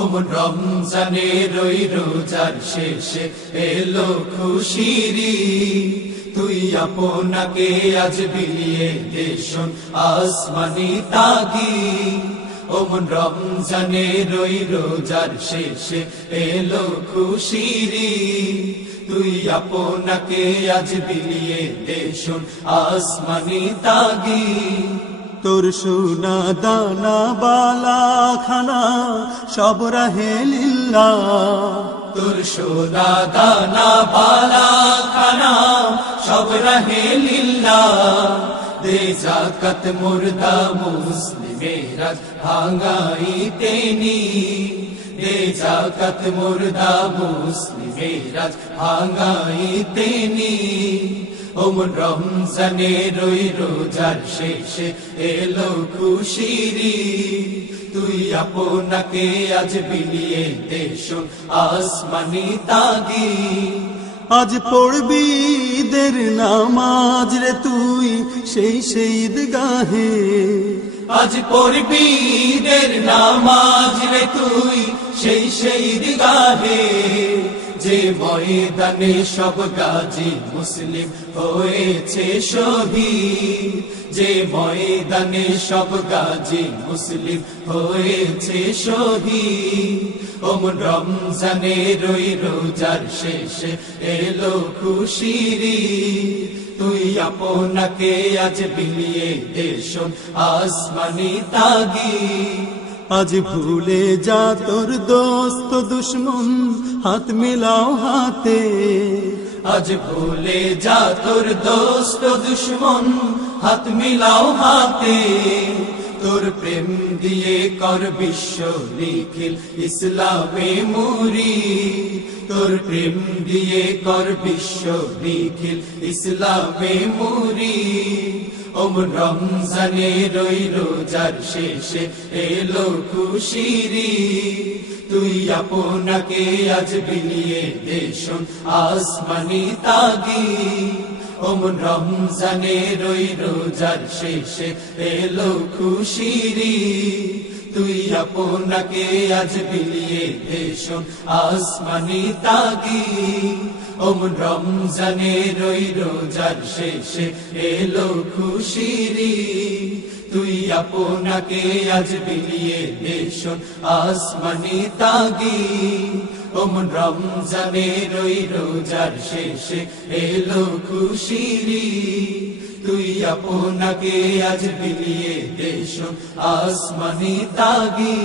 ওমন রমজানের ওই রোজার শেষে এলো খুশিরি, তুই আপনাকে আজ বিলিয়ে দেশন আসমানি তাগি। ওমন রমজানের ওই রোজার শেষে এলো খুশিরি, তুই আপনাকে আজ বিলিয়ে দেশন আসমানি তাগি। তোর সোনা দানা বালা খানা সব রাহে লিল্লাহ, তোর সোনা দানা বালা খানা সব রাহে লিল্লাহ। দে যাকাত মুর্দা মুসলিমেরা ভাঙাইতে নি, দে যাকাত মুর্দা মুসলিমেরা ভাঙাইতে নি। ওমন রমজানের ওই রোজার শেষে এলো খুশিরি, তুই আপনাকে আজ বিলিয়ে দেশন আসমানি তাগি। আজ পড়বি ঈদের নামাজ রে তুই সেই ঈদগাহে, আজ পড়বি ঈদের নামাজ রে তুই সেই ঈদগাহে। যে ময়দানে সব গাজী মুসলিম হয়েছে শহীদ, যে ময়দানে সব গাজী মুসলিম হয়েছে শহীদ। ওমন রমজানের ওই রোজার শেষে এলো খুশিরি, তুই আপনাকে আজ বিলিয়ে দেশন আসমানি তাগি। আজ ভুলে যা তোর দোস্ত দুশ্মন হাত মিলাও হাতে, আজ ভুলে যা তোর দোস্ত দুশ্মন হাত মিলাও হাতে। তোর প্রেম দিয়ে কর বিশ্ব নিখিল ইসলামে মুরি, তোর প্রেম দিয়ে কর বিশ্ব নিখিল ইসলামে মুরি। ওমন রমজানের ওই রোজার শেষে এলো খুশিরি, তুই আপনাকে আজ বিলিয়ে দেশন আসমানি তাগি। ওমন রমজানের ওই রোজার শেষে এলো খুশিরি, তুই আপনাকে আজ বিলিয়ে দেশন আসমানি তাগি। ওমন রমজানের ওই রোজার শেষে এলো খুশিরি, তুই আপনাকে আজ বিলিয়ে দেশন আসমানি তাগি। ওমন রমজানের ওই রোজার শেষে এলো খুশিরি, তুই আপনাকে আজ বিলিয়ে দেশন আসমানি তাগি।